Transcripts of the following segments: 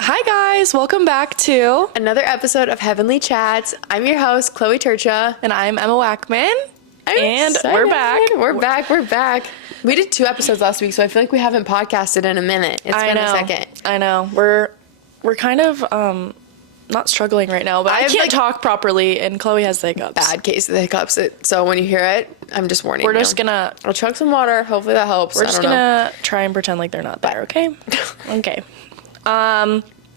Hi guys, welcome back to another episode of Heavenly Chats. I'm your host, Chloe Turcha. And I'm Emma Wackman. And excited. We're back. We did 2 episodes last week, so I feel like we haven't podcasted in a minute. It's been a second. I know. We're kind of not struggling right now, but I can't talk properly, and Chloe has the hiccups. Bad case of the hiccups. So when you hear it, I'm just warning you. We're just gonna... I'll chug some water. Hopefully that helps. We're just gonna try and pretend like they're not there, okay? Okay.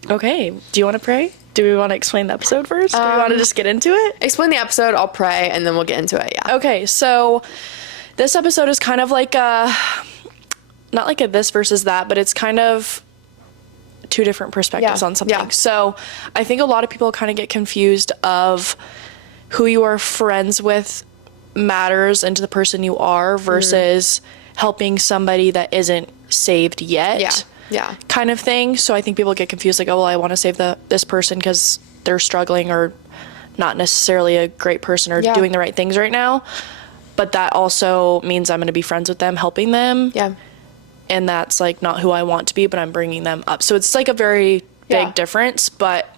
Okay. Do you want to pray? Do we want to explain the episode first? Do we want to just get into it? Explain the episode, I'll pray, and then we'll get into it, yeah. Okay, so this episode is kind of like not like a this versus that, but it's kind of 2 different perspectives on something. Yeah. So I think a lot of people kind of get confused of who you are friends with matters into the person you are versus helping somebody that isn't saved yet. Yeah. Kind of thing. So I think people get confused like, oh, well, I want to save this person because they're struggling or not necessarily a great person or doing the right things right now. But that also means I'm going to be friends with them, helping them. Yeah. And that's like not who I want to be, but I'm bringing them up. So it's like a very big difference, but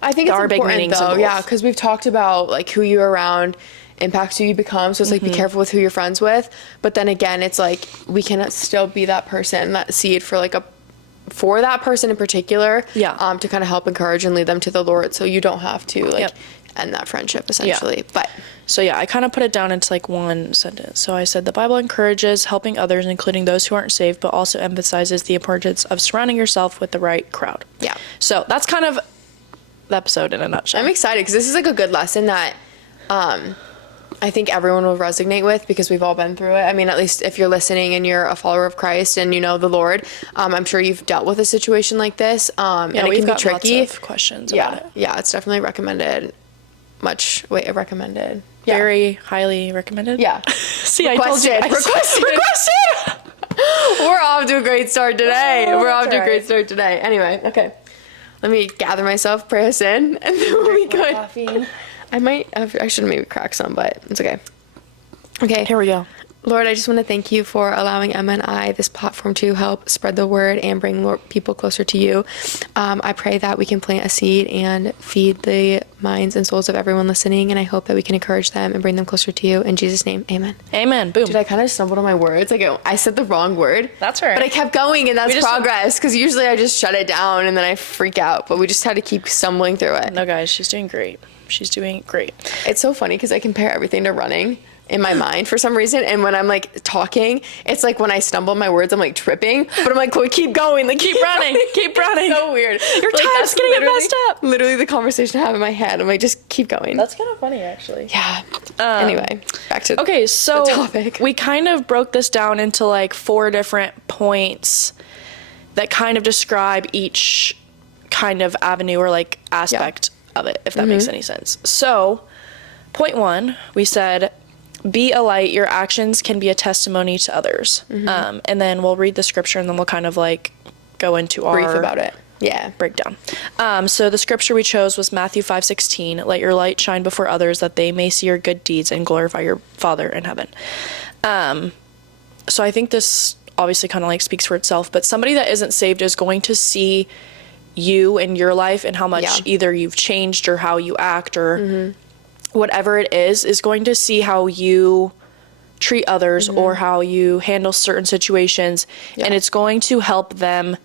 I think it's important though, because we've talked about like who you're around impacts who you become. So it's like, be careful with who you're friends with. But then again, it's like, we can still be that person, that seed for that person in particular, to kind of help encourage and lead them to the Lord. So you don't have to end that friendship essentially. Yeah. But so I kind of put it down into like one sentence. So I said the Bible encourages helping others, including those who aren't saved, but also emphasizes the importance of surrounding yourself with the right crowd. Yeah. So that's kind of the episode in a nutshell. I'm excited because this is like a good lesson that I think everyone will resonate with because we've all been through it. I mean, at least if you're listening and you're a follower of Christ and you know the Lord, I'm sure you've dealt with a situation like this. And it can be tricky. Lots of questions about it. Yeah, it's definitely recommended. Recommended. Yeah. Very highly recommended. Yeah. See, requested. I told you. Requested. We're off to a great start today. Anyway, okay. Let me gather myself, pray us in, and then we'll be good. I should maybe crack some, but it's okay. Okay. Here we go. Lord, I just want to thank you for allowing Emma and I this platform to help spread the word and bring people closer to you. I pray that we can plant a seed and feed the minds and souls of everyone listening, and I hope that we can encourage them and bring them closer to you. In Jesus' name, amen. Amen. Boom. Dude, I kind of stumbled on my words. Like, I said the wrong word. That's all right. But I kept going, and that's progress, because usually I just shut it down, and then I freak out. But we just had to keep stumbling through it. No, guys, she's doing great. She's doing great. It's so funny, because I compare everything to running in my mind for some reason, and when I'm like talking, it's like when I stumble my words, I'm like tripping, but I'm like, Chloe, keep going, like keep running. So weird. Your like, time's getting it messed up. Literally the conversation I have in my head. I'm like, just keep going. That's kind of funny, actually. Yeah. Anyway, back to so the topic. We kind of broke this down into like 4 different points that kind of describe each kind of avenue or like aspect of it, if that makes any sense. So, point 1, we said, be a light. Your actions can be a testimony to others. And then we'll read the scripture and then we'll kind of like go into our brief about it. Yeah. Breakdown. So the scripture we chose was Matthew 5:16. Let your light shine before others that they may see your good deeds and glorify your Father in heaven. So I think this obviously kind of like speaks for itself, but somebody that isn't saved is going to see you in your life and how much either you've changed or how you act or whatever it is going to see how you treat others or how you handle certain situations. And it's going to help them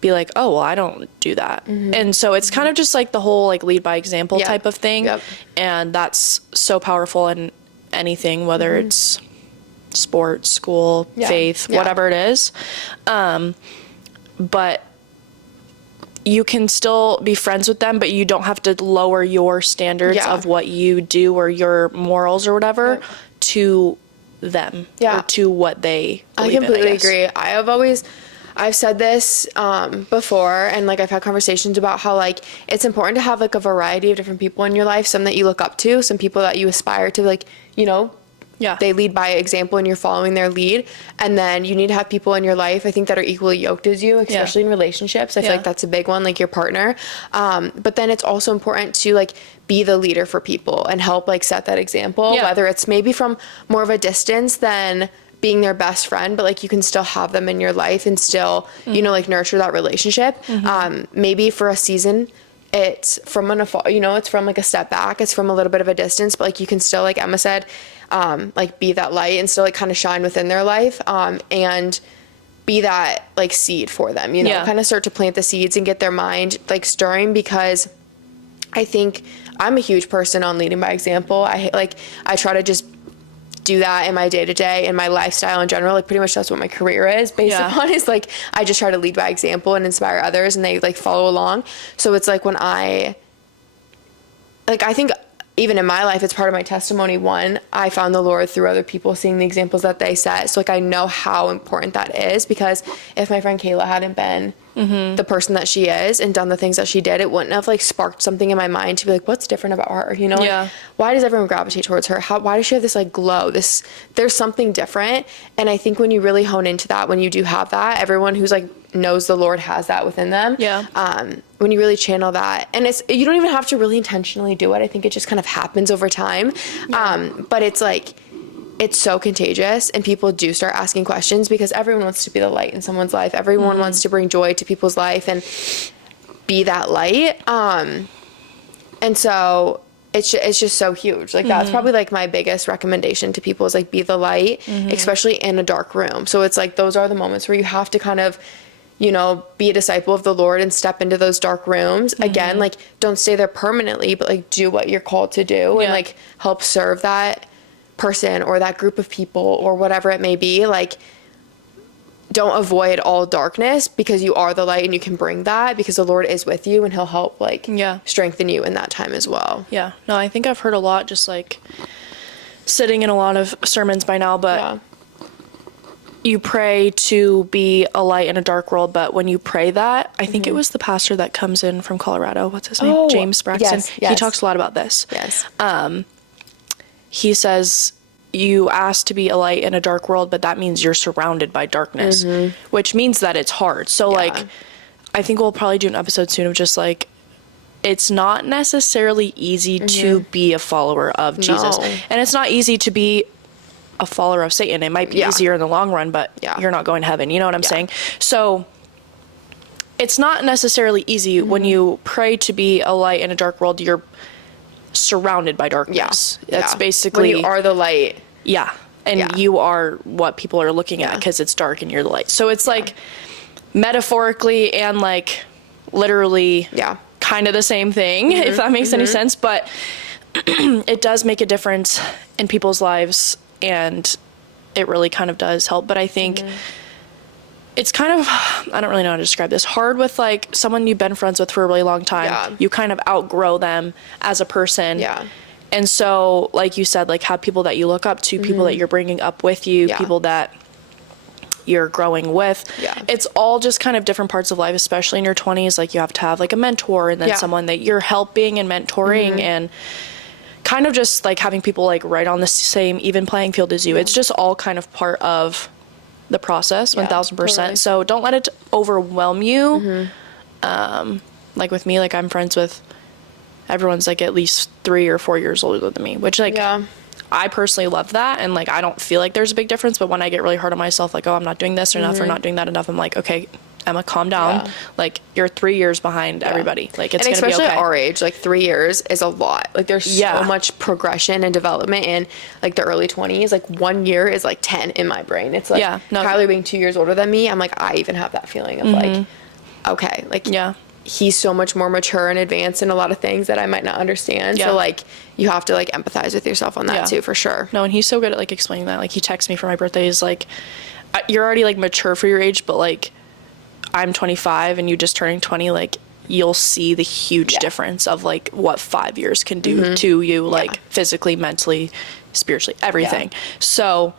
be like, oh, well, I don't do that. And so it's kind of just like the whole like lead by example type of thing. And that's so powerful in anything, whether it's sports, school, faith, whatever it is. But you can still be friends with them, but you don't have to lower your standards of what you do or your morals or whatever to them or to what they believe in, I completely guess. agree. I've said this before, and like I've had conversations about how like it's important to have like a variety of different people in your life, some that you look up to, some people that you aspire to, like, you know, they lead by example and you're following their lead. And then you need to have people in your life, I think, that are equally yoked as you, especially in relationships. I feel like that's a big one, like your partner. But then it's also important to like be the leader for people and help like set that example, whether it's maybe from more of a distance than being their best friend, but like you can still have them in your life and still, you know, like nurture that relationship. Maybe for a season, it's from it's from like a step back, it's from a little bit of a distance, but like you can still, like Emma said, like be that light and still like kind of shine within their life, and be that like seed for them, you know, kind of start to plant the seeds and get their mind like stirring, because I think I'm a huge person on leading by example. I try to just do that in my day-to-day and my lifestyle in general. Like pretty much that's what my career is based upon, is like I just try to lead by example and inspire others, and they like follow along. So it's like when I think even in my life, it's part of my testimony. One, I found the Lord through other people, seeing the examples that they set. So like I know how important that is, because if my friend Kayla hadn't been the person that she is and done the things that she did, it wouldn't have like sparked something in my mind to be like, what's different about her, you know? Like, why does everyone gravitate towards her? Why does she have this like glow? There's something different. And I think when you really hone into that, when you do have that, everyone who's like knows the Lord has that within them. When you really channel that, and you don't even have to really intentionally do it. I think it just kind of happens over time. But it's like, it's so contagious, and people do start asking questions, because everyone wants to be the light in someone's life. Everyone wants to bring joy to people's life and be that light. And so it's just so huge. Like that's probably like my biggest recommendation to people, is like be the light, especially in a dark room. So it's like, those are the moments where you have to kind of, you know, be a disciple of the Lord and step into those dark rooms. Again, like don't stay there permanently, but like do what you're called to do and like help serve that person or that group of people or whatever it may be. Like don't avoid all darkness, because you are the light and you can bring that, because the Lord is with you and he'll help like strengthen you in that time as well. No, I think I've heard a lot just like sitting in a lot of sermons by now, but you pray to be a light in a dark world, but when you pray that, I think it was the pastor that comes in from Colorado, what's his name? James Braxton. He talks a lot about this. He says, you ask to be a light in a dark world, but that means you're surrounded by darkness, which means that it's hard. So like, I think we'll probably do an episode soon of just like, it's not necessarily easy to be a follower of Jesus. And it's not easy to be a follower of Satan. It might be easier in the long run, but you're not going to heaven. You know what I'm saying? So it's not necessarily easy when you pray to be a light in a dark world. You're surrounded by darkness. That's basically, when you are the light. And you are what people are looking at, because it's dark and you're the light. So it's like metaphorically and like literally kind of the same thing, if that makes any sense. But it does make a difference in people's lives, and it really kind of does help. But I think it's kind of, I don't really know how to describe this, hard with like someone you've been friends with for a really long time. You kind of outgrow them as a person. And so, like you said, like have people that you look up to, people that you're bringing up with you, people that you're growing with. It's all just kind of different parts of life, especially in your 20s. Like you have to have like a mentor, and then someone that you're helping and mentoring, and kind of just like having people like right on the same even playing field as you. It's just all kind of part of the process, 1000%. Totally. So don't let it overwhelm you. Like with me, like I'm friends with, everyone's like at least 3 or 4 years older than me, which like I personally love that, and like I don't feel like there's a big difference. But when I get really hard on myself, like, oh, I'm not doing this enough or not doing that enough, I'm like, okay, Emma, calm down. Like you're 3 years behind everybody. Like it's gonna be okay. Especially at our age, like 3 years is a lot. Like there's so much progression and development in like the early 20s. Like 1 year is like 10 in my brain. It's like Kyler being 2 years older than me, I'm like, I even have that feeling of like, okay, like he's so much more mature and advanced in a lot of things that I might not understand. So like you have to like empathize with yourself on that too, for sure. No, and he's so good at like explaining that. Like he texts me for my birthday. He's like, you're already like mature for your age, but like I'm 25 and you just turning 20, like you'll see the huge difference of like what 5 years can do to you, like physically, mentally, spiritually, everything. So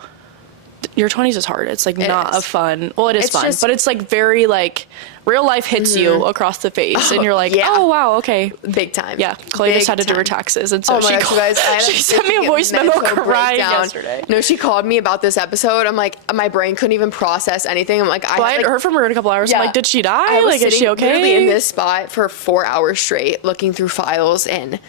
your 20s is hard. It's like not a fun, well, it is fun, but it's like very like real life hits you across the face, and you're like, oh wow, okay, big time. Chloe just had to do her taxes, and so she sent me a voice memo crying yesterday. No, she called me about this episode. I'm like, my brain couldn't even process anything. I'm like, I hadn't heard from her in a couple hours. I'm like, did she die? Like, is she okay? Literally in this spot for 4 hours straight, looking through files, and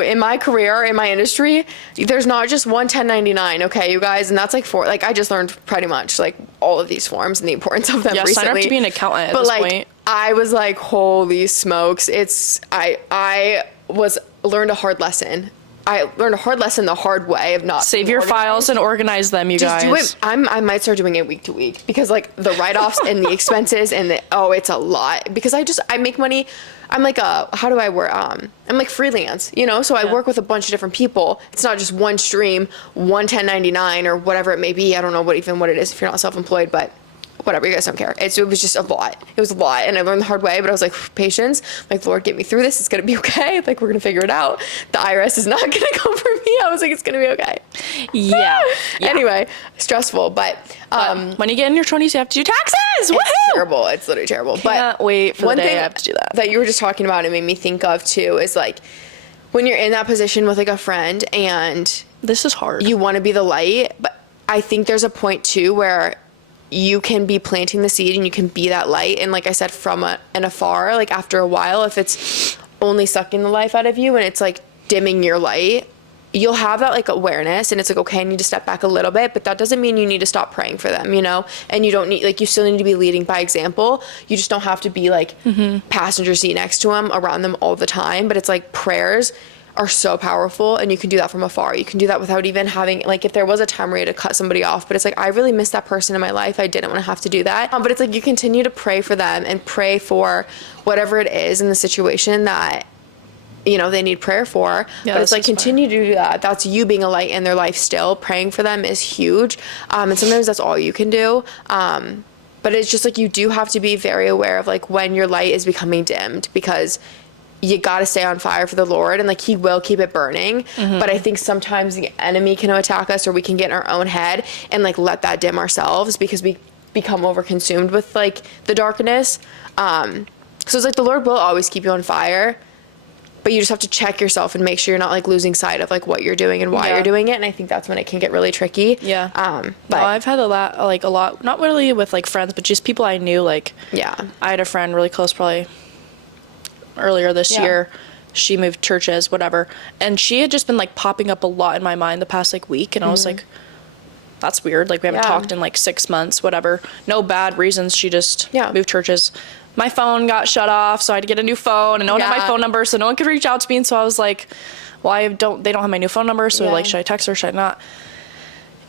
in my career, in my industry, there's not just one 1099, okay, you guys, and that's like I just learned pretty much like all of these forms and the importance of them recently. Sign up to be an accountant at but this like, point. I was like, holy smokes, I learned a hard lesson. I learned a hard lesson the hard way of not save your files and organize them, you guys. Do it. I might start doing it week to week because like the write-offs and the expenses and it's a lot because I make money. I'm like how do I work? I'm like freelance, you know, so I work with a bunch of different people. It's not just one stream, one 1099 or whatever it may be. I don't know what it is if you're not self-employed, but whatever, you guys don't care. It was just a lot. It was a lot, and I learned the hard way, but I was like, patience. I'm like, Lord, get me through this. It's going to be okay. Like, we're going to figure it out. The IRS is not going to come for me. I was like, it's going to be okay. Yeah. Anyway, stressful, but when you get in your 20s, you have to do taxes. It's terrible. It's literally terrible. Can't wait for the day I have to do that. That you were just talking about and made me think of, too, is like, when you're in that position with, like, a friend, and this is hard. You want to be the light, but I think there's a point, too, where you can be planting the seed and you can be that light. And like I said, from an afar, like after a while, if it's only sucking the life out of you and it's like dimming your light, you'll have that like awareness and it's like, okay, I need to step back a little bit, but that doesn't mean you need to stop praying for them, you know? And you don't need, like, you still need to be leading by example. You just don't have to be like passenger seat next to them, around them all the time. But it's like prayers are so powerful and you can do that from afar. You can do that without even having, like, if there was a time where you had to cut somebody off, but it's like, I really miss that person in my life. I didn't want to have to do that. But it's like, you continue to pray for them and pray for whatever it is in the situation that, you know, they need prayer for. Yeah, but it's like, continue to do that. That's you being a light in their life still. Praying for them is huge. And sometimes that's all you can do. But it's just like, you do have to be very aware of like when your light is becoming dimmed, because you got to stay on fire for the Lord, and like he will keep it burning. But I think sometimes the enemy can attack us, or we can get in our own head and like let that dim ourselves because we become overconsumed with like the darkness. So it's like the Lord will always keep you on fire, but you just have to check yourself and make sure you're not like losing sight of like what you're doing and why you're doing it. And I think that's when it can get really tricky. Yeah. But no, I've had a lot, not really with like friends, but just people I knew. Like, I had a friend really close, probably earlier this year. She moved churches, whatever, and she had just been like popping up a lot in my mind the past like week, and I was like, that's weird, like we haven't talked in like 6 months, whatever. No bad reasons, she just moved churches. My phone got shut off, so I had to get a new phone, and no one had my phone number, so no one could reach out to me. And so I was like, well, they don't have my new phone number, so like, should I text her, should I not?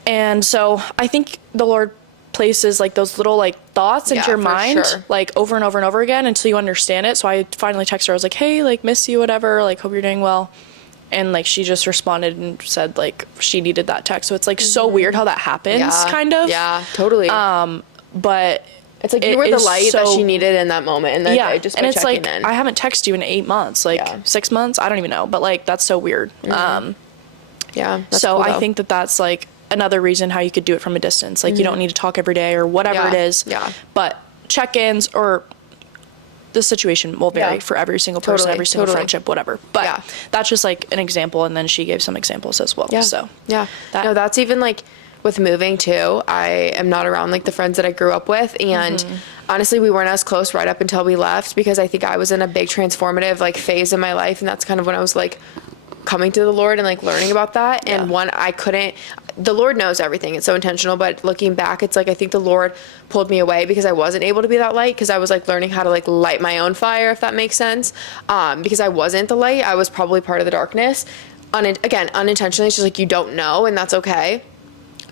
And so I think the Lord places like those little like thoughts into your mind, like over and over and over again until you understand it. So I finally texted her. I was like, hey, like, miss you, whatever, like, hope you're doing well. And like, she just responded and said like she needed that text. So it's like so weird how that happens, kind of. Yeah, totally. But it's like you were the light that she needed in that moment. And then just and it's like, I haven't texted you in 8 months, like 6 months. I don't even know. But like, that's so weird. That's so cool, I think that's like another reason how you could do it from a distance. Like, you don't need to talk every day or whatever it is. But check-ins or the situation will vary for every single person, every single friendship, whatever. But that's just like an example. And then she gave some examples as well. So no, that's even like with moving too. I am not around like the friends that I grew up with. And honestly, we weren't as close right up until we left, because I think I was in a big transformative like phase in my life. And that's kind of when I was like coming to the Lord and like learning about that. And the Lord knows everything. It's so intentional. But looking back, it's like, I think the Lord pulled me away because I wasn't able to be that light, because I was like learning how to like light my own fire, if that makes sense. Because I wasn't the light. I was probably part of the darkness. Again, unintentionally. It's just like, you don't know, and that's okay.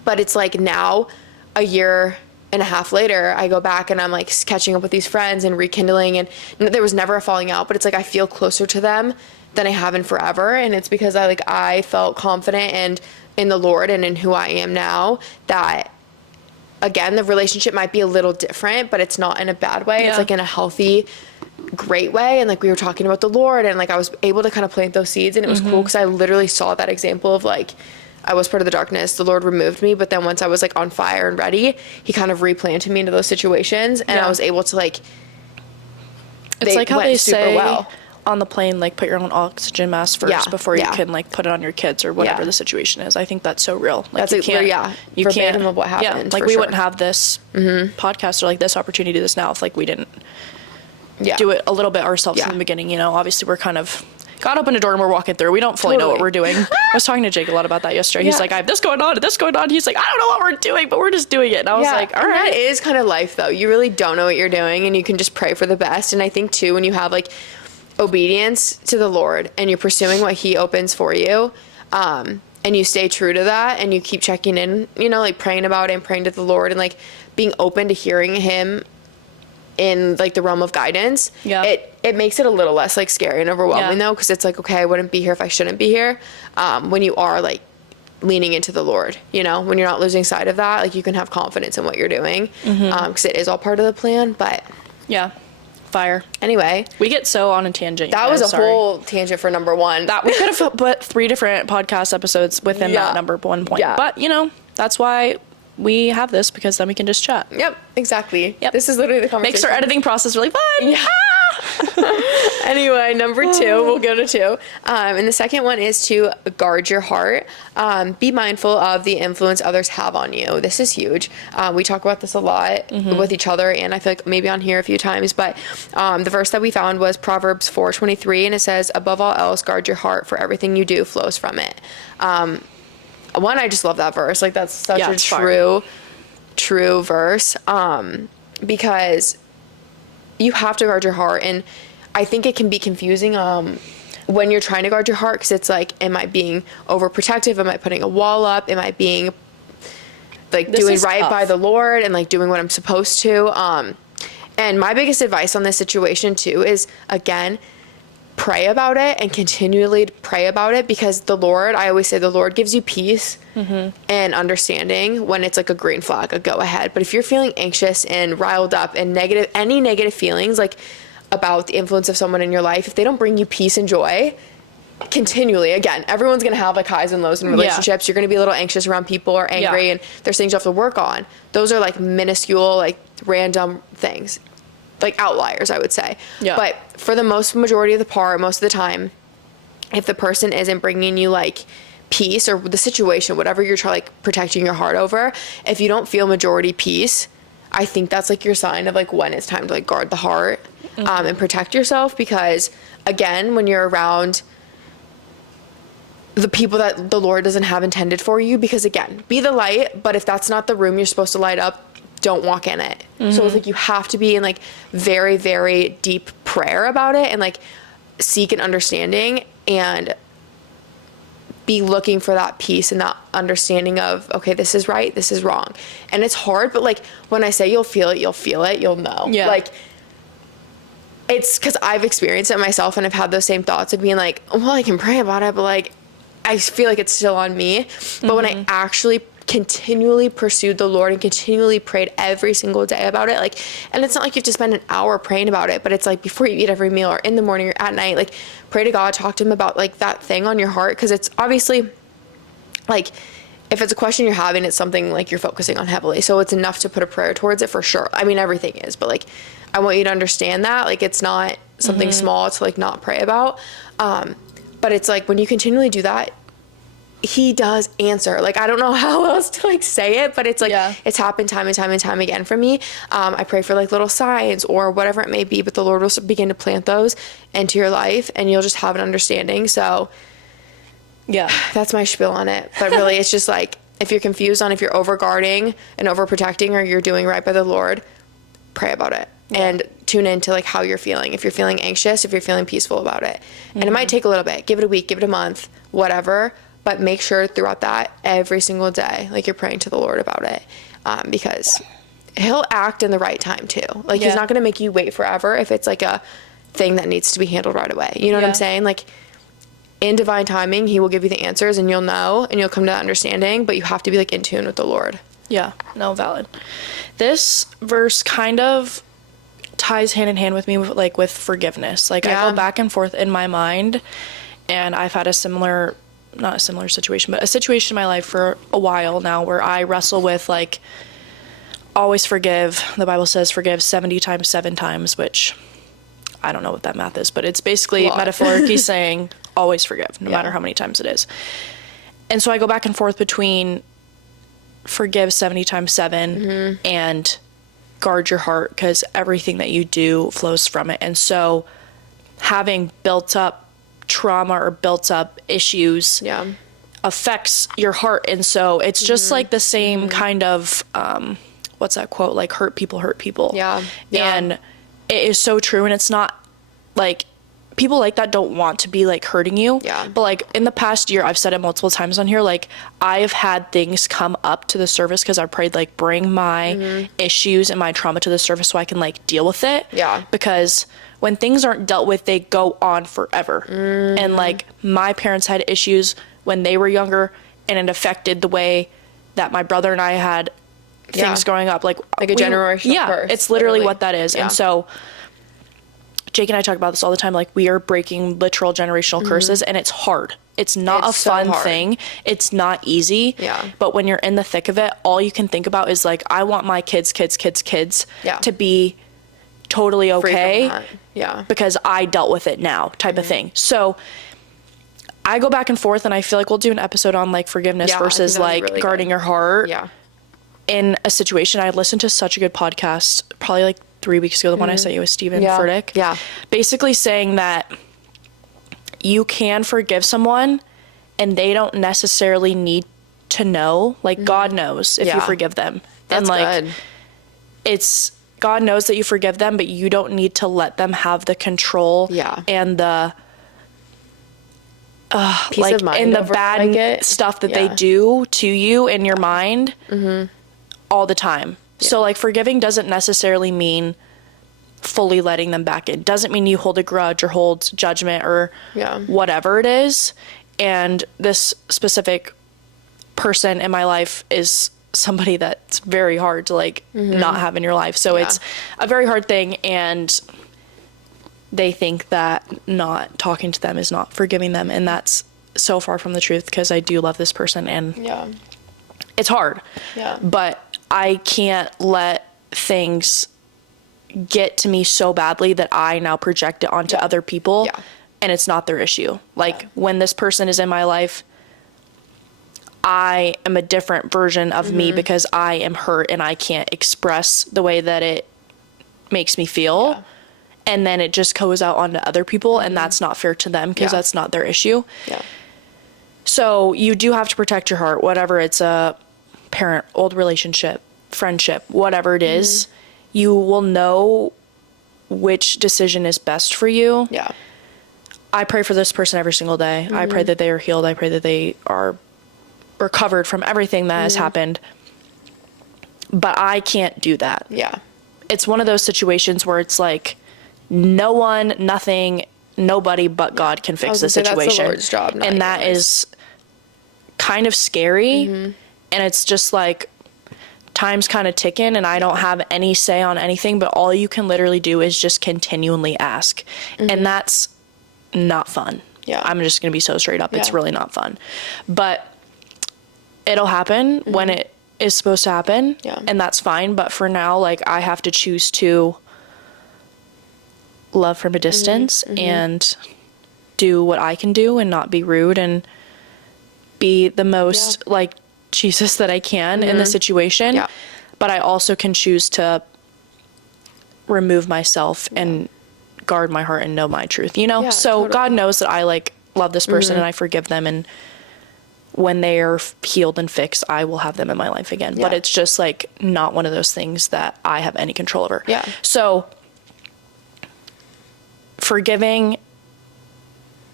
But it's like now, a year and a half later, I go back and I'm like catching up with these friends and rekindling, and there was never a falling out, but it's like I feel closer to them than I have in forever. And it's because I felt confident and in the Lord and in who I am now, that again, the relationship might be a little different, but it's not in a bad way. It's like in a healthy, great way. And like, we were talking about the Lord, and like I was able to kind of plant those seeds, and it was cool because I literally saw that example of like, I was part of the darkness, the Lord removed me, but then once I was like on fire and ready, he kind of replanted me into those situations, and I was able to like, it's like how they say on the plane, like, put your own oxygen mask first before you can like put it on your kids or whatever the situation is. I think that's so real. Like, that's you can't of what happened. Like, we wouldn't have this podcast or like this opportunity to do this now if like we didn't do it a little bit ourselves in the beginning. You know, obviously we're kind of God opened a door and we're walking through. We don't fully know what Totally. we're doing. I was talking to Jake a lot about that yesterday. Yeah. He's like, I have this going on and this going on. He's like, I don't know what we're doing, but we're just doing it. And I was like, all and right. that is kind of life, though. You really don't know what you're doing, and you can just pray for the best. And I think, too, when you have, like, obedience to the Lord and you're pursuing what he opens for you, and you stay true to that and you keep checking in, you know, like praying about it and praying to the Lord and like being open to hearing him in like the realm of guidance, it makes it a little less like scary and overwhelming though, because it's like, okay, I wouldn't be here if I shouldn't be here. When you are like leaning into the Lord, you know, when you're not losing sight of that, like you can have confidence in what you're doing, because it is all part of the plan. But fire. Anyway, we get so on a tangent. That was a whole tangent for number one. That we could have put 3 different podcast episodes within that number 1 point. But you know, that's why we have this, because then we can just chat. Yep, exactly. Yep. This is literally the conversation. Makes our editing process really fun. Yeah. Anyway, number 2, we'll go to 2. And the second one is to guard your heart. Be mindful of the influence others have on you. This is huge. We talk about this a lot with each other, and I feel like maybe on here a few times, but the verse that we found was Proverbs 4:23, and it says, above all else, guard your heart, for everything you do flows from it. One, I just love that verse. Like, that's such a true verse. Because you have to guard your heart. And I think it can be confusing when you're trying to guard your heart, because it's like, am I being overprotective? Am I putting a wall up? Am I being like doing right by the Lord and like doing what I'm supposed to? And my biggest advice on this situation too is, again, pray about it and continually pray about it, because the Lord, I always say, the Lord gives you peace and understanding when it's like a green flag, a go ahead. But if you're feeling anxious and riled up and any negative feelings like about the influence of someone in your life, if they don't bring you peace and joy continually, again, everyone's going to have like highs and lows in relationships. You're going to be a little anxious around people or angry, and there's things you have to work on. Those are like minuscule, like random things, like outliers, I would say. But for the most majority of the part, most of the time, if the person isn't bringing you like peace, or the situation, whatever you're trying, like protecting your heart over, if you don't feel majority peace, I think that's like your sign of like when it's time to like guard the heart and protect yourself. Because again, when you're around the people that the Lord doesn't have intended for you, because again, be the light, but if that's not the room you're supposed to light up, don't walk in it. So it's like you have to be in like very, very deep prayer about it, and like seek an understanding and be looking for that peace and that understanding of, okay, this is right, this is wrong. And it's hard, but like when I say you'll feel it, you'll know. Like, it's because I've experienced it myself, and I've had those same thoughts of being like, well, I can pray about it, but like I feel like it's still on me. But when I actually continually pursued the Lord and continually prayed every single day about it, like, and it's not like you have to spend an hour praying about it, but it's like before you eat every meal, or in the morning or at night, like pray to God, talk to him about like that thing on your heart, because it's obviously like, if it's a question you're having, it's something like you're focusing on heavily, so it's enough to put a prayer towards it for sure. I mean, everything is, but like I want you to understand that like it's not something small to like not pray about. But it's like when you continually do that, he does answer. Like, I don't know how else to like say it, but it's like, it's happened time and time and time again for me. I pray for like little signs or whatever it may be, but the Lord will begin to plant those into your life, and you'll just have an understanding. So that's my spiel on it. But really, it's just like, if you're confused on if you're over guarding and over protecting, or you're doing right by the Lord, pray about it and tune into like how you're feeling. If you're feeling anxious, if you're feeling peaceful about it, and it might take a little bit, give it a week, give it a month, whatever. But make sure throughout that, every single day, like you're praying to the Lord about it, because he'll act in the right time too. Like he's not going to make you wait forever if it's like a thing that needs to be handled right away. You know what I'm saying? Like in divine timing, he will give you the answers, and you'll know, and you'll come to that understanding, but you have to be like in tune with the Lord. Yeah, no, valid. This verse kind of ties hand in hand with me with, like with forgiveness. Like I go back and forth in my mind, and I've had not a similar situation, but a situation in my life for a while now where I wrestle with like, always forgive. The Bible says forgive 70 times, 7 times, which I don't know what that math is, but it's basically metaphorically saying always forgive, no matter how many times it is. And so I go back and forth between forgive 70 times 7 and guard your heart, because everything that you do flows from it. And so having built up trauma or built up issues affects your heart. And so it's just like the same kind of, what's that quote? Like, hurt people. Yeah. And it is so true. And it's not like, people like that don't want to be like hurting you. Yeah. But like in the past year, I've said it multiple times on here, like I've had things come up to the surface because I prayed like bring my issues and my trauma to the surface so I can like deal with it. Yeah. Because when things aren't dealt with, they go on forever. And like my parents had issues when they were younger, and it affected the way that my brother and I had things growing up. Like a generational curse. It's literally what that is. And so Jake and I talk about this all the time. Like, we are breaking literal generational curses, and it's hard. It's not a fun thing. It's not easy. Yeah. But when you're in the thick of it, all you can think about is like, I want my kids to be totally okay. Yeah. Because I dealt with it now, type of thing. So I go back and forth, and I feel like we'll do an episode on like forgiveness versus like really guarding your heart. Yeah. In a situation, I listened to such a good podcast, probably like 3 weeks ago, the one I sent you with Steven Furtick. Yeah. Basically saying that you can forgive someone and they don't necessarily need to know. Like, God knows if you forgive them. That's and like, good. It's, God knows that you forgive them, but you don't need to let them have the control and the peace like of mind in the over bad stuff that they do to you in your mind all the time. So like, forgiving doesn't necessarily mean fully letting them back in. Doesn't mean you hold a grudge or hold judgment or whatever it is. And this specific person in my life is somebody that's very hard to like not have in your life. So it's a very hard thing, and they think that not talking to them is not forgiving them, and that's so far from the truth, because I do love this person, and it's hard. But I can't let things get to me so badly that I now project it onto other people, and it's not their issue. Like, when this person is in my life, I am a different version of me because I am hurt and I can't express the way that it makes me feel. And then it just goes out onto other people, and that's not fair to them, because that's not their issue. So you do have to protect your heart, whatever it's a parent, old relationship, friendship, whatever it is. You will know which decision is best for you. I pray for this person every single day. I pray that they are healed. I pray that they are recovered from everything that has happened. But I can't do that. It's one of those situations where it's like, no one, nothing, nobody but God can fix the situation. That's the Lord's job, not and that yours. is kind of scary. And it's just like, time's kind of ticking, and I don't have any say on anything, but all you can literally do is just continually ask. And that's not fun. I'm just going to be so straight up. It's really not fun. But it'll happen when it is supposed to happen, and that's fine. But for now, like, I have to choose to love from a distance and do what I can do and not be rude and be the most like Jesus that I can in the situation. But I also can choose to remove myself and guard my heart and know my truth, you know? So totally. God knows that I like love this person and I forgive them, and when they are healed and fixed, I will have them in my life again. But it's just like not one of those things that I have any control over. So forgiving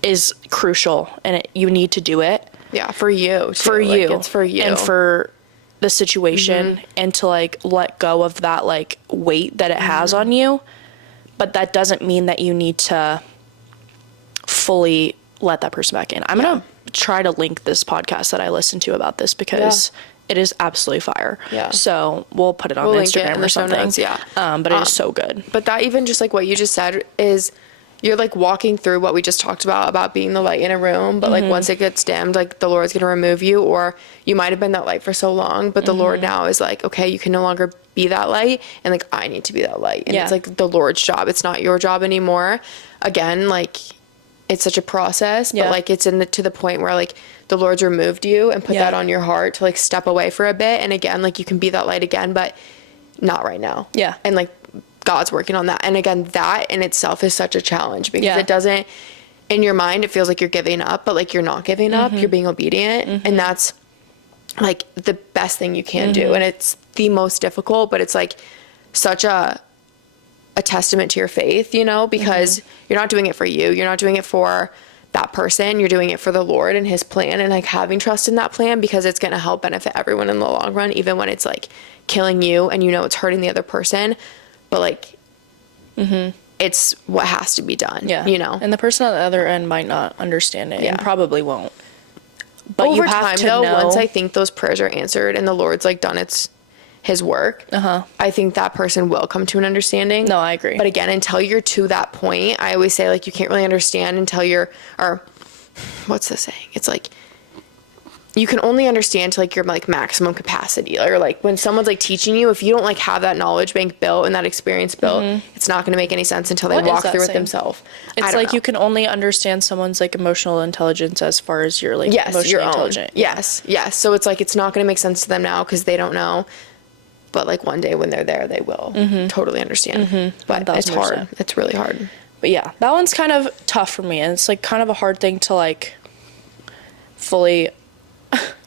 is crucial, and you need to do it. For you. Too. For like, you. It's for you. And for the situation, and to like let go of that like weight that it has on you. But that doesn't mean that you need to fully let that person back in. I'm going to try to link this podcast that I listened to about this, because it is absolutely fire. So we'll put it on Instagram or something. Notes, but it is so good. But that, even just like what you just said, is you're like walking through what we just talked about being the light in a room, but like once it gets dimmed, like the Lord's going to remove you, or you might have been that light for so long, but the Lord now is like, okay, you can no longer be that light, and like I need to be that light, and it's like the Lord's job. It's not your job anymore. Again, like it's such a process, but like it's to the point where like the Lord's removed you and put that on your heart to like step away for a bit, and again, like you can be that light again, but not right now. And like God's working on that. And again, that in itself is such a challenge, because in your mind, it feels like you're giving up, but like you're not giving up, you're being obedient. And that's like the best thing you can do. And it's the most difficult, but it's like such a testament to your faith, you know, because you're not doing it for you. You're not doing it for that person. You're doing it for the Lord and his plan, and like having trust in that plan, because it's going to help benefit everyone in the long run, even when it's like killing you and you know it's hurting the other person. But like, it's what has to be done, you know? And the person on the other end might not understand it and probably won't. But over you have time, to though, know. once I think those prayers are answered and the Lord's like done his work, I think that person will come to an understanding. No, I agree. But again, until you're to that point, I always say like you can't really understand until you're, or what's the saying? It's like you can only understand to like your like maximum capacity, or like when someone's like teaching you, if you don't like have that knowledge bank built and that experience built, it's not going to make any sense until they walk through it themselves. It's like you can only understand someone's like emotional intelligence as far as you're like emotionally intelligent. Yes. So it's like it's not going to make sense to them now because they don't know. But like one day when they're there, they will totally understand. But it's hard. It's really hard. But yeah, that one's kind of tough for me. And it's like kind of a hard thing to like fully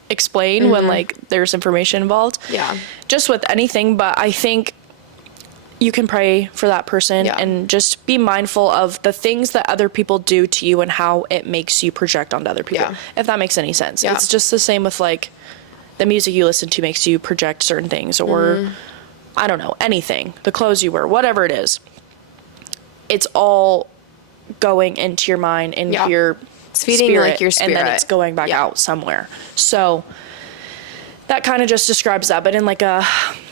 explain when like there's information involved. Yeah. Just with anything. But I think you can pray for that person and just be mindful of the things that other people do to you and how it makes you project onto other people. If that makes any sense. It's just the same with like the music you listen to makes you project certain things, or I don't know, anything, the clothes you wear, whatever it is. It's all going into your mind, into your it's feeding spirit, like your spirit, and then it's going back out somewhere. So that kind of just describes that, but in like a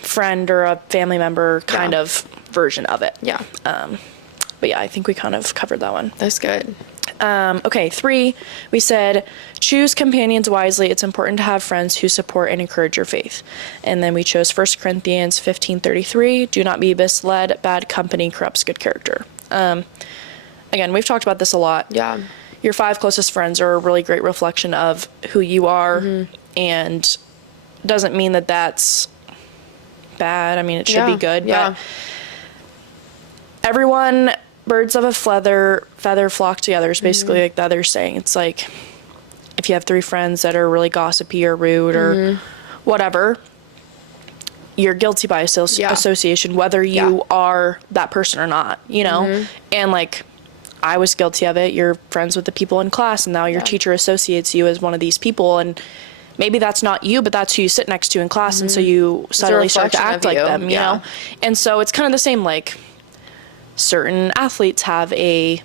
friend or a family member kind of version of it. But yeah, I think we kind of covered that one. That's good. Okay, 3, we said, choose companions wisely. It's important to have friends who support and encourage your faith. And then we chose 1 Corinthians 15:33, do not be misled. Bad company corrupts good character. Again, we've talked about this a lot. Yeah. Your 5 closest friends are a really great reflection of who you are, and doesn't mean that that's bad. I mean, it should be good, but everyone... birds of a feather flock together is basically like the other saying. It's like if you have 3 friends that are really gossipy or rude or whatever, you're guilty by association, whether you are that person or not, you know? And like, I was guilty of it. You're friends with the people in class, and now your teacher associates you as one of these people, and maybe that's not you, but that's who you sit next to in class, and so you suddenly start to act like them, you know? And so it's kind of the same, like, certain athletes have a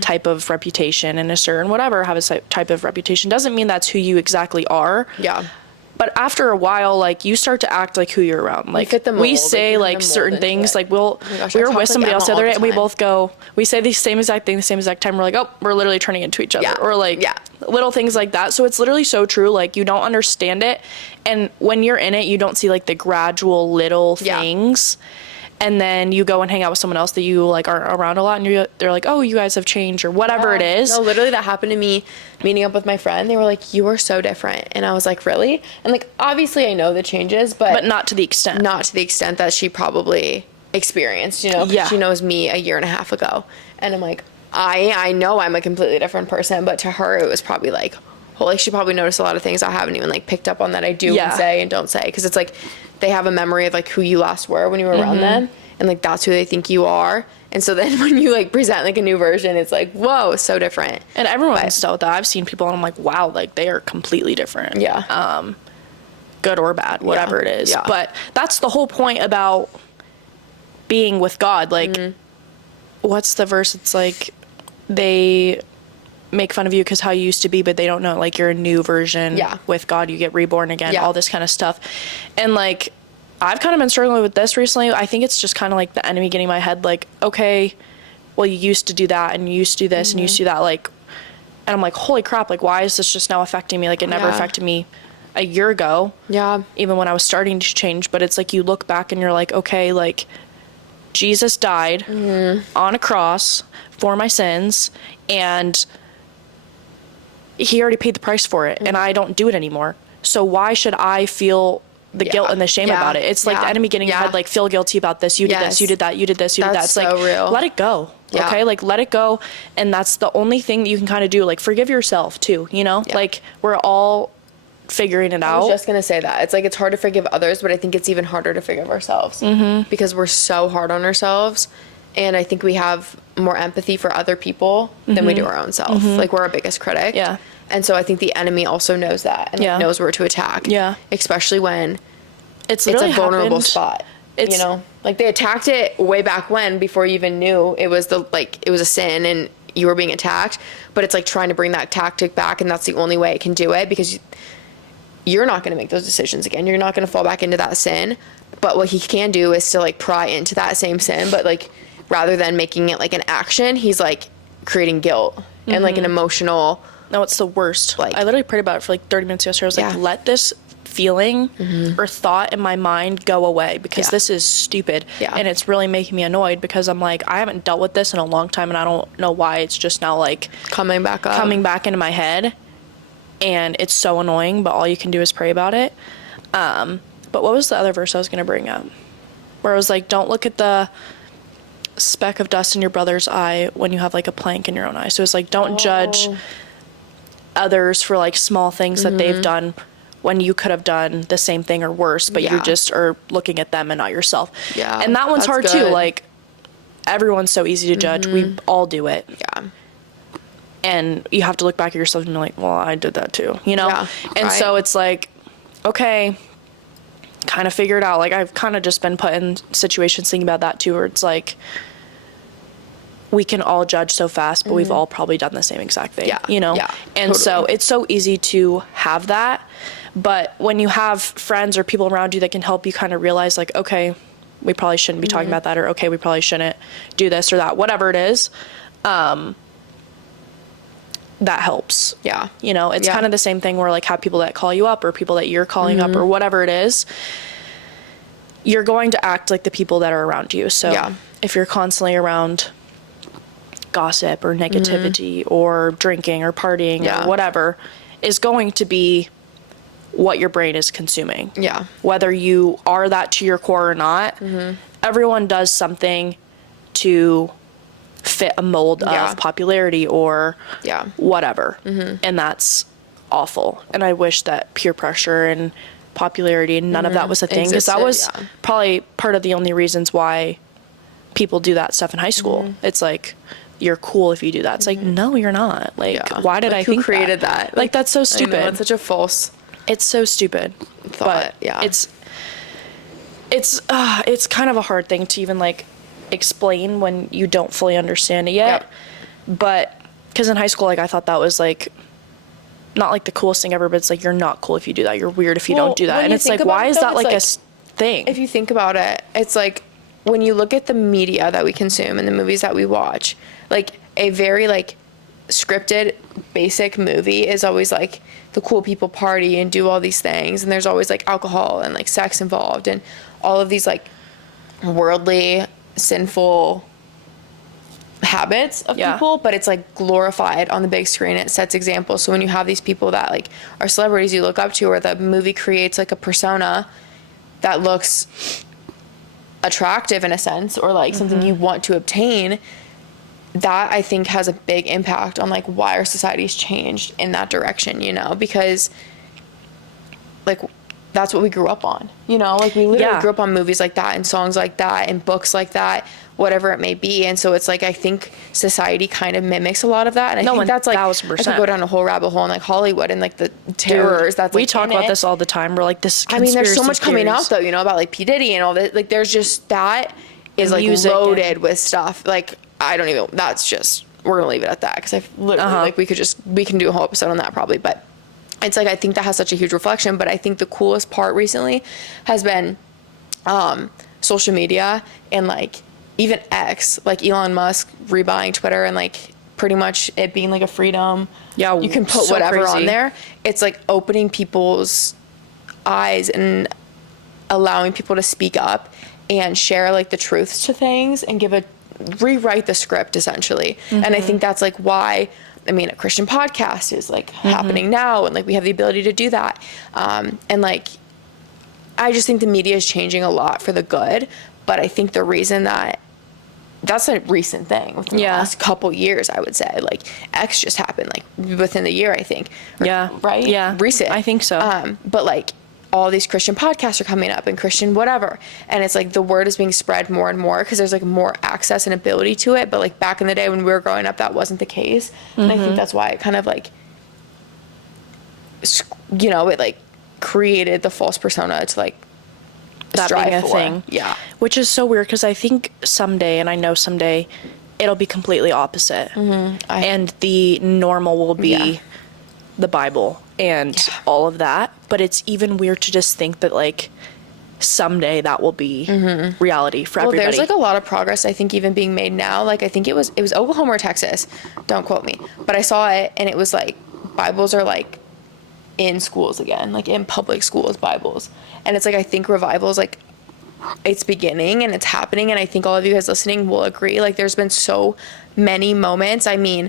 type of reputation, and a certain whatever have a type of reputation. Doesn't mean that's who you exactly are. But after a while, like, you start to act like who you're around. Like, we say like certain things, like we were with somebody else the other day, and we both go, we say the same exact thing, the same exact time. We're like, oh, we're literally turning into each other, or like little things like that. So it's literally so true. Like, you don't understand it, and when you're in it, you don't see like the gradual little things. And then you go and hang out with someone else that you like are around a lot, and they're like, oh, you guys have changed, or whatever it is. No, literally that happened to me meeting up with my friend. They were like, you are so different. And I was like, really? And like, obviously I know the changes, but not to the extent. Not to the extent that she probably experienced, you know, 'cause she knows me a year and a half ago. And I'm like, I know I'm a completely different person, but to her it was probably like, like she probably noticed a lot of things I haven't even like picked up on that I do and say and don't say. Because it's like they have a memory of like who you last were when you were around them, and like that's who they think you are. And so then when you like present like a new version, it's like, whoa, so different. And everyone's dealt with that. I've seen people and I'm like, wow, like they are completely different. Good or bad, whatever it is. But that's the whole point about being with God. Like, what's the verse? It's like they make fun of you because how you used to be, but they don't know like you're a new version with God. You get reborn again, all this kind of stuff. And like, I've kind of been struggling with this recently. I think it's just kind of like the enemy getting in my head, like, okay, well, you used to do that, and you used to do this, and you used to do that, like, and I'm like, holy crap, like, why is this just now affecting me? Like, it never affected me a year ago. Even when I was starting to change. But it's like, you look back and you're like, okay, like, Jesus died on a cross for my sins, and he already paid the price for it, and I don't do it anymore. So why should I feel the guilt and the shame about it? It's like the enemy getting in your head, like, feel guilty about this. You did this, you did that, you did this, you did that. It's so like, real. Let it go. Yeah. Okay, like let it go. And that's the only thing that you can kind of do. Like forgive yourself too, you know? Yeah. Like we're all figuring it out. I was just gonna say that. It's like it's hard to forgive others, but I think it's even harder to forgive ourselves because we're so hard on ourselves. And I think we have more empathy for other people than we do our own self. Like we're our biggest critic. Yeah. And so I think the enemy also knows that and like, knows where to attack. Yeah. Especially when it's a vulnerable happened. spot. You know, like they attacked it way back when before you even knew it was it was a sin and you were being attacked. But it's like trying to bring that tactic back, and that's the only way it can do it because you're not going to make those decisions again. You're not going to fall back into that sin. But what he can do is to like pry into that same sin, but like rather than making it like an action, he's like creating guilt and like an emotional. No, it's the worst. Like I literally prayed about it for like 30 minutes yesterday. I was like, let this feeling or thought in my mind go away because this is stupid. Yeah. And it's really making me annoyed because I'm like, I haven't dealt with this in a long time and I don't know why it's just now like coming back into my head. And it's so annoying, but all you can do is pray about it. But what was the other verse I was going to bring up? Where it was like, don't look at the speck of dust in your brother's eye when you have like a plank in your own eye. So it's like, don't judge others for like small things that they've done when you could have done the same thing or worse, but you just are looking at them and not yourself. Yeah. And that one's hard good. too. Like everyone's so easy to judge. We all do it. Yeah. And you have to look back at yourself and be like, well, I did that too, you know? Yeah, and so it's like, okay, kind of figure it out. Like I've kind of just been put in situations thinking about that too, where it's like, we can all judge so fast, but we've all probably done the same exact thing, you know? Yeah, and totally. So it's so easy to have that. But when you have friends or people around you that can help you kind of realize like, okay, we probably shouldn't be talking about that, or okay, we probably shouldn't do this or that, whatever it is, that helps. Yeah. You know, it's kind of the same thing where like have people that call you up or people that you're calling up or whatever it is, you're going to act like the people that are around you. So if you're constantly around gossip or negativity or drinking or partying or whatever, is going to be what your brain is consuming. Yeah. Whether you are that to your core or not, everyone does something to fit a mold of popularity or whatever. And that's awful. And I wish that peer pressure and popularity and none of that was a thing, because that was probably part of the only reasons why people do that stuff in high school. It's like, you're cool if you do that. It's like, no, you're not. Like, why did I think who created that? Like, that's so stupid. I know, it's such a false. It's so stupid. Thought, but it's kind of a hard thing to even like explain when you don't fully understand it yet. But because in high school, like I thought that was like not like the coolest thing ever, but it's like, you're not cool if you do that. You're weird if you don't do that. And it's like, why is that like a thing? If you think about it, it's like when you look at the media that we consume and the movies that we watch, like a very like scripted basic movie is always like the cool people party and do all these things, and there's always like alcohol and like sex involved and all of these like worldly sinful habits of people, but it's like glorified on the big screen. It sets examples. So when you have these people that like are celebrities you look up to, or the movie creates like a persona that looks attractive in a sense, or like something you want to obtain, that I think has a big impact on like why our society's changed in that direction, you know, because like that's what we grew up on, you know, like we literally grew up on movies like that and songs like that and books like that, whatever it may be. And so it's like, I think society kind of mimics a lot of that. And I think that's like, 1,000%. I could go down a whole rabbit hole in like Hollywood and like the terrors that's we like, talk about this all the time. We're like, this I mean, there's so much coming theories. out though, you know, about like P. Diddy and all that. Like there's just, that is like loaded with stuff. Like, I don't even, that's just, we're gonna leave it at that, because I literally like we can do a whole episode on that probably. But it's like, I think that has such a huge reflection. But I think the coolest part recently has been social media and like even X, like Elon Musk rebuying Twitter and like pretty much it being like a freedom. Yeah, you can put so whatever on there. It's like opening people's eyes and allowing people to speak up and share like the truths to things and rewrite the script essentially. And I think that's like why, I mean, a Christian podcast is like happening now, and like we have the ability to do that. And like, I just think the media is changing a lot for the good. But I think the reason that that's a recent thing within the last couple years, I would say. Like, X just happened, like, within the year, I think. Right? Yeah. Recent. I think so. But, like, all these Christian podcasts are coming up and Christian whatever. And it's, like, the word is being spread more and more because there's, like, more access and ability to it. But, like, back in the day when we were growing up, that wasn't the case. And I think that's why it kind of, like, you know, it, like, created the false persona to, like, that being a thing. Yeah. Which is so weird because I think someday, and I know someday, it'll be completely opposite. And the normal will be the Bible and all of that. But it's even weird to just think that, like, someday that will be reality for everybody. There's, like, a lot of progress, I think, even being made now. Like, I think it was Oklahoma or Texas. Don't quote me. But I saw it, and it was, like, Bibles are, like, in schools again, like, in public schools, Bibles. And it's, like, I think revival is, like, it's beginning and it's happening. And I think all of you guys listening will agree. Like, there's been so many moments. I mean,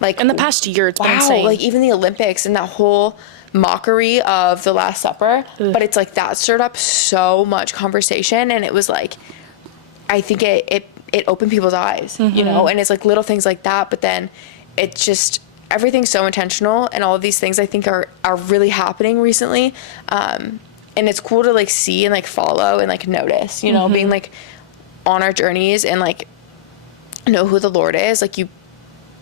like, in the past year, it's been insane. Like, even the Olympics and that whole mockery of the Last Supper. But it's, like, that stirred up so much conversation. And it was, like, I think it opened people's eyes, you know? And it's, like, little things like that. But then it's just, everything's so intentional. And all of these things, I think, are really happening recently. And it's cool to, like, see and, like, follow and, like, notice, you know, being, like, on our journeys and, like, know who the Lord is. Like,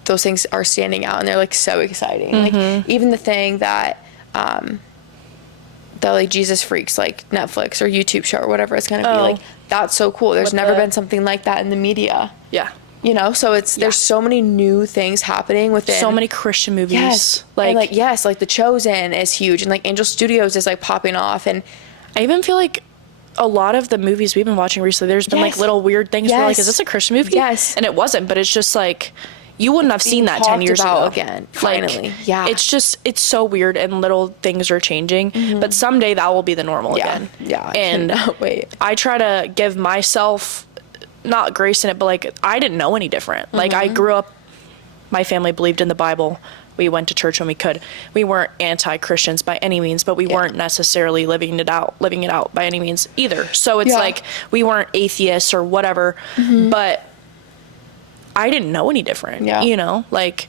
those things are standing out and they're, like, so exciting. Like, even the thing that, like, Jesus Freaks, like, Netflix or YouTube show or whatever it's going to be, like, that's so cool. There's never been something like that in the media. Yeah. You know, so there's so many new things happening within. So many Christian movies. Yes. Like, like, The Chosen is huge. And, like, Angel Studios is, like, popping off. And I even feel like a lot of the movies we've been watching recently, there's been, like, little weird things where, like, is this a Christian movie? Yes. And it wasn't, but it's just, like, you wouldn't have seen that 10 years ago. Again, finally. Like, it's so weird and little things are changing. But someday that will be the normal again. Yeah. And I try to give myself, not grace in it, but, like, I didn't know any different. Like, I grew up, my family believed in the Bible. We went to church when we could. We weren't anti-Christians by any means, but we weren't necessarily living it out by any means either. So it's like, we weren't atheists or whatever, but I didn't know any different, you know, like,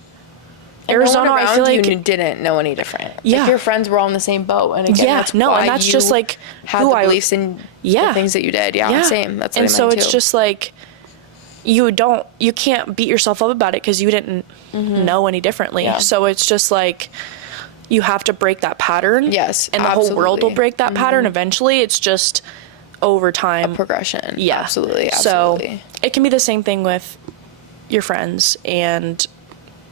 Arizona, no I feel like you didn't know any different. Yeah. Like, your friends were all in the same boat. And again, that's why and that's just, like, had the beliefs in the things that you did. Yeah. Same. That's what I meant so it's too. just like, you can't beat yourself up about it because you didn't know any differently. So it's just like, you have to break that pattern. Yes, and the whole world will break that pattern eventually. It's just over time. A progression. Yeah. Absolutely. So it can be the same thing with your friends and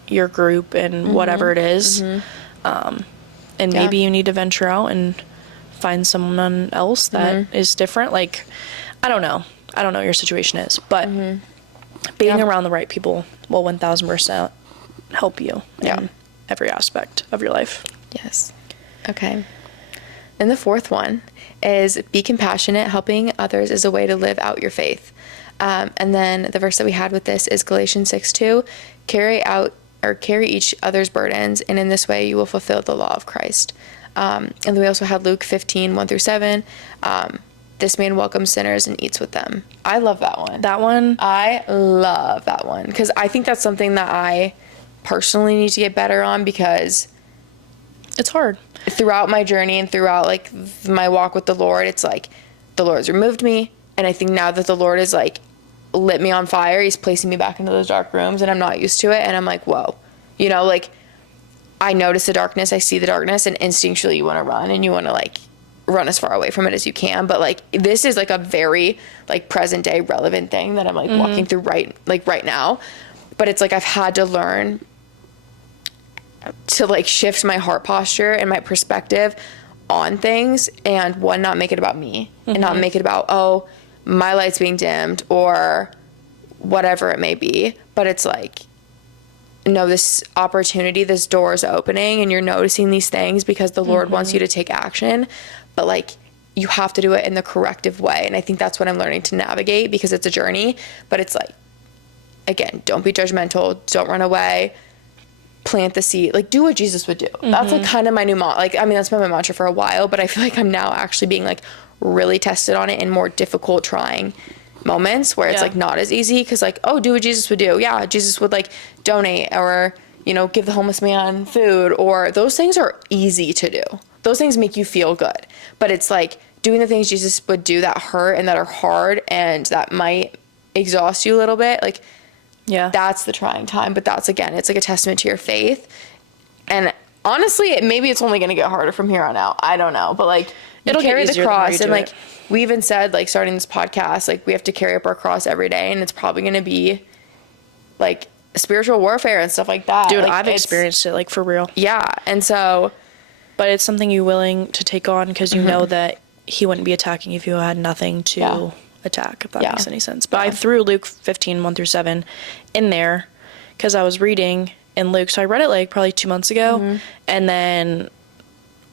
your group and whatever it is. And maybe you need to venture out and find someone else that is different. Like, I don't know what your situation is, but being around the right people will 1000% help you in every aspect of your life. Yes. Okay. And the fourth one is be compassionate. Helping others is a way to live out your faith. And then the verse that we had with this is Galatians 6:2. Carry each other's burdens, and in this way you will fulfill the law of Christ. And then we also had Luke 15:1-7. This man welcomes sinners and eats with them. I love that one. I love that one because I think that's something that I personally need to get better on because it's hard. Throughout my journey and throughout, like, my walk with the Lord, it's like the Lord's removed me. And I think now that the Lord is, like, lit me on fire, he's placing me back into those dark rooms and I'm not used to it. And I'm like, whoa, you know, like, I notice the darkness, I see the darkness, and instinctually you want to run and you want to, like, run as far away from it as you can. But, like, this is, like, a very, like, present day relevant thing that I'm, like, walking through right now. But it's like, I've had to learn to, like, shift my heart posture and my perspective on things and not make it about me and not make it about, oh, my light's being dimmed or whatever it may be. But it's like, no, this opportunity, this door is opening and you're noticing these things because the Lord wants you to take action. But, like, you have to do it in the corrective way. And I think that's what I'm learning to navigate because it's a journey. But it's like, again, don't be judgmental. Don't run away. Plant the seed. Like, do what Jesus would do. That's, like, kind of my new that's been my mantra for a while, but I feel like I'm now actually being, like, really tested on it in more difficult, trying moments where it's like not as easy, because like, oh, do what Jesus would do. Yeah, Jesus would like donate, or give the homeless man food, or those things are easy to do. Those things make you feel good. But it's like doing the things Jesus would do that hurt and that are hard and that might exhaust you a little bit. Like, that's the trying time. But that's, again, it's like a testament to your faith. And honestly, maybe it's only going to get harder from here on out. I don't know. But like, it'll carry the cross. And like, we even said, like, starting this podcast, like, we have to carry up our cross every day. And it's probably going to be like spiritual warfare and stuff like that. Dude, like, I've experienced it, like, for real. Yeah. And so, but it's something you're willing to take on, because you know that he wouldn't be attacking if you had nothing to attack, if that makes any sense. But I threw Luke 15, 1 through 7 in there because I was reading in Luke. So I read it like probably 2 months ago. And then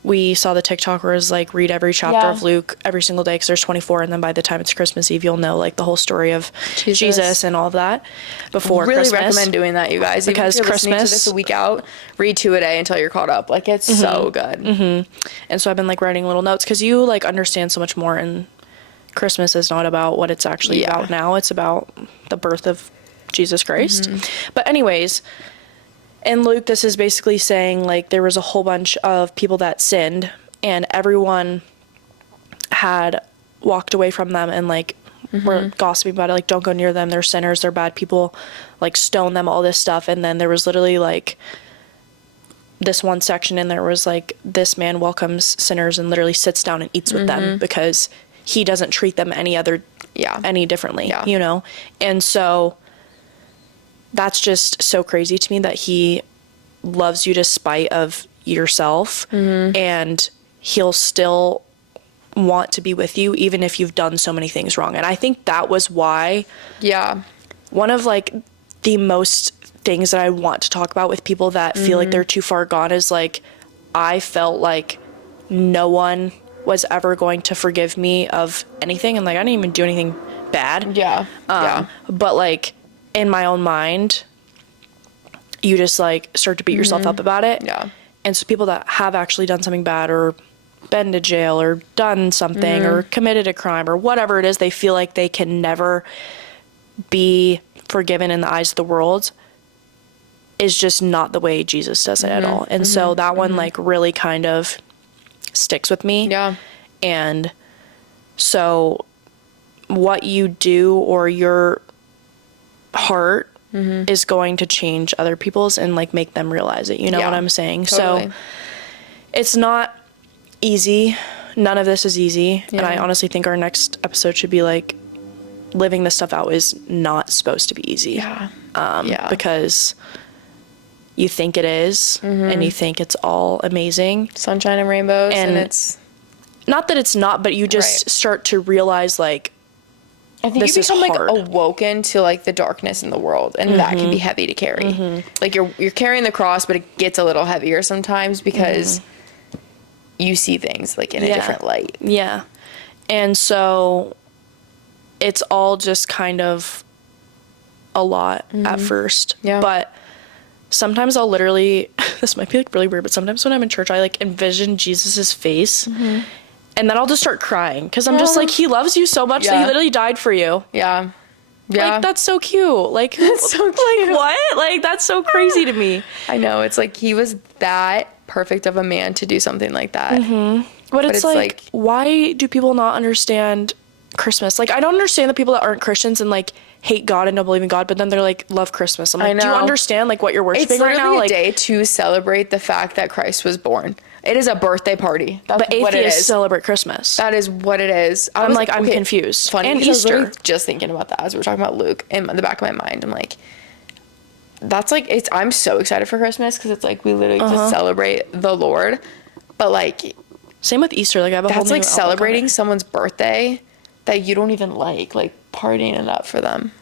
we saw the TikTok where it was like, read every chapter of Luke every single day, because there's 24. And then by the time it's Christmas Eve, you'll know like the whole story of Jesus and all of that before Christmas. Really recommend doing that, you guys. Because even if you're Christmas, listening to this a week out, read 2 a day until you're caught up. Like, it's so good. And so I've been like writing little notes, because you like understand so much more. And Christmas is not about what it's actually about now. It's about the birth of Jesus Christ. But anyways, in Luke, this is basically saying like there was a whole bunch of people that sinned, and everyone had walked away from them and like were gossiping about it, like, don't go near them, they're sinners, they're bad people, like stone them, all this stuff. And then there was literally like this one section in there was like, this man welcomes sinners and literally sits down and eats with them, because he doesn't treat them any differently, And so that's just so crazy to me, that he loves you despite of yourself, and he'll still want to be with you even if you've done so many things wrong. And I think that was why one of like the most things that I want to talk about with people that feel like they're too far gone is like, I felt like no one was ever going to forgive me of anything, and like I didn't even do anything bad. But like in my own mind, you just like start to beat yourself up about it. And so people that have actually done something bad, or been to jail, or done something, or committed a crime, or whatever it is, they feel like they can never be forgiven in the eyes of the world, is just not the way Jesus does it at all. And so that one like really kind of sticks with me. And so what you do, or your heart is going to change other people's and like make them realize it. You know what I'm saying? Totally. So it's not easy. None of this is easy. And I honestly think our next episode should be like, living this stuff out is not supposed to be easy. Because you think it is, and you think it's all amazing. Sunshine and rainbows. And it's not that it's not, but you just start to realize like, I think you become like awoken to like the darkness in the world, and that can be heavy to carry. Like you're carrying the cross, but it gets a little heavier sometimes because you see things like in a different light. And so it's all just kind of a lot at first. But sometimes I'll literally, this might be like really weird, but sometimes when I'm in church, I like envision Jesus's face. And then I'll just start crying, because I'm just like, he loves you so much that he literally died for you. Like, that's so cute. Like, that's so cute. Like, what? Like, that's so crazy to me. I know. It's like, he was that perfect of a man to do something like that. But it's like, why do people not understand Christmas? Like, I don't understand the people that aren't Christians and like hate God and don't believe in God, but then they're like, love Christmas. I'm like, do you understand like what you're worshiping right now? It's literally a day to celebrate the fact that Christ was born. It is a birthday party. That's but what atheists celebrate Christmas. That is what it is. I'm confused. Funny, and Easter. I was just thinking about that as we were talking about Luke in the back of my mind. I'm like, that's like, I'm so excited for Christmas, because it's like we literally just celebrate the Lord. But like, same with Easter. Like, I have a whole new like celebrating someone's birthday that you don't even like partying it up for them.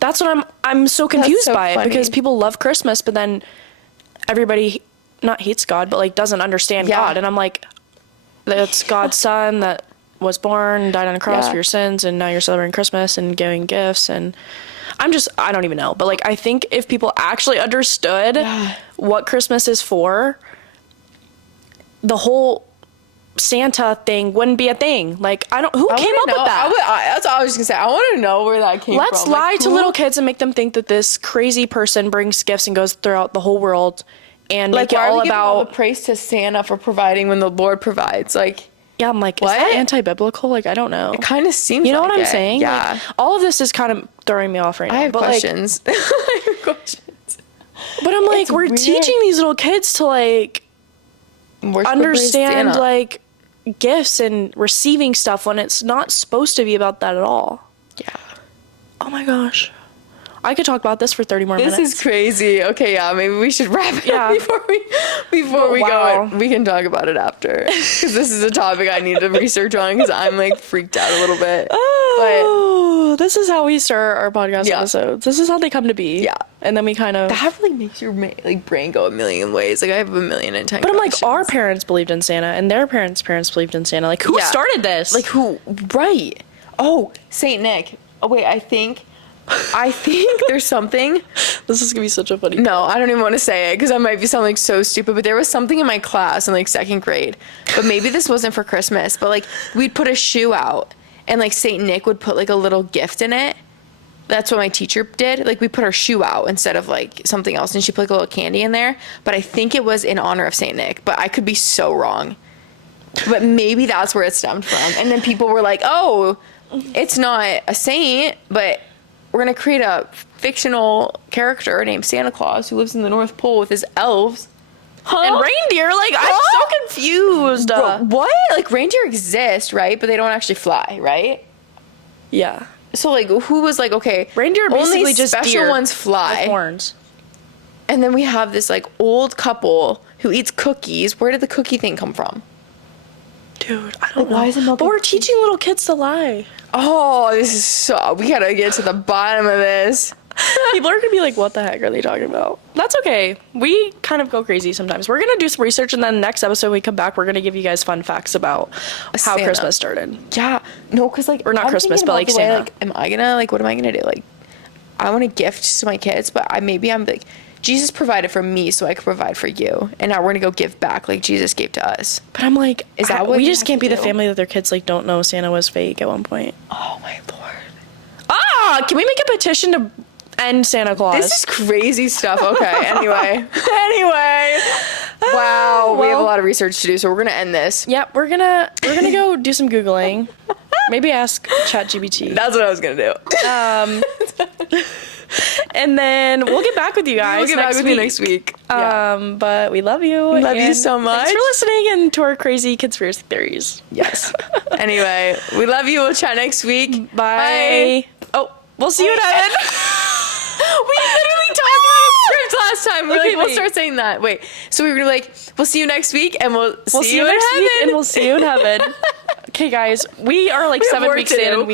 That's what I'm so confused by it, because people love Christmas, but then everybody not hates God, but like doesn't understand God. And I'm like, that's God's son that was born, died on a cross for your sins, and now you're celebrating Christmas and giving gifts. And I don't even know. But like, I think if people actually understood what Christmas is for, the whole Santa thing wouldn't be a thing. Like, who came up with that? That's all I was gonna say. I want to know where that came from. Let's lie to little kids and make them think that this crazy person brings gifts and goes throughout the whole world and make it all about all the praise to Santa for providing when the Lord provides. Like, yeah, I'm like, what? Is that anti-biblical? Like, I don't know. It kind of seems. You know like what I'm it. saying? Yeah. Like, all of this is kind of throwing me off right now. I have questions. Like, I have questions. But I'm like, we're weird. teaching these little kids to like understand like gifts and receiving stuff when it's not supposed to be about that at all. Yeah. Oh my gosh. I could talk about this for 30 more minutes. This is crazy. Okay, yeah, maybe we should wrap it up before we go. We can talk about it after. Because this is a topic I need to research on because I'm like freaked out a little bit. Oh, this is how we start our podcast episodes. This is how they come to be. Yeah. And then we kind of... That really makes your like brain go a million ways. Like I have a million and 10 But I'm questions. like, our parents believed in Santa and their parents' believed in Santa. Like, who started this? Like who? Right. Oh, Saint Nick. Oh wait, I think there's something. This is gonna be such a funny. No, I don't even want to say it because I might be sounding so stupid. But there was something in my class in like second grade. But maybe this wasn't for Christmas. But like we'd put a shoe out, and like Saint Nick would put like a little gift in it. That's what my teacher did. Like we put our shoe out instead of like something else, and she put like a little candy in there. But I think it was in honor of Saint Nick. But I could be so wrong. But maybe that's where it stemmed from. And then people were like, "Oh, it's not a saint, but." We're going to create a fictional character named Santa Claus who lives in the North Pole with his elves. And reindeer? Like, I'm so confused. What? Like, reindeer exist, right? But they don't actually fly, right? Yeah. So, like, who was like, okay, reindeer are basically only just special deer ones fly. with horns. And then we have this, like, old couple who eats cookies. Where did the cookie thing come from? Dude, I don't know. Why is it milk? But we're teaching little kids to lie. Oh, this is so... We gotta get to the bottom of this. People are gonna be like, what the heck are they talking about? That's okay. We kind of go crazy sometimes. We're gonna do some research, and then next episode when we come back, we're gonna give you guys fun facts about how Santa. Christmas started. Yeah. No, because, like... Or not Christmas, but, like, Santa. Like, am I gonna... Like, what am I gonna do? Like, I want to gift to my kids, but I'm like... Jesus provided for me so I could provide for you. And now we're going to go give back like Jesus gave to us. But I'm like, is that what we just can't be the family that their kids like don't know Santa was fake at one point. Oh my Lord. Can we make a petition to end Santa Claus? This is crazy stuff. Okay, anyway. Wow, we have a lot of research to do, so we're going to end this. Yep, we're gonna go do some Googling. Maybe ask ChatGPT. That's what I was going to do. And then we'll get back with you guys. We'll get back with you next week. But we love you. We love you so much. Thanks for listening and to our crazy conspiracy theories. Yes. Anyway, we love you. We'll chat next week. Bye. Oh, we'll see you in heaven. We literally talked about a script last time. We're like, we'll start saying that. Wait. So we were like, we'll see you next week, and we'll see you in next heaven. week, and we'll see you in heaven. Okay, guys, we are like 7 weeks in. And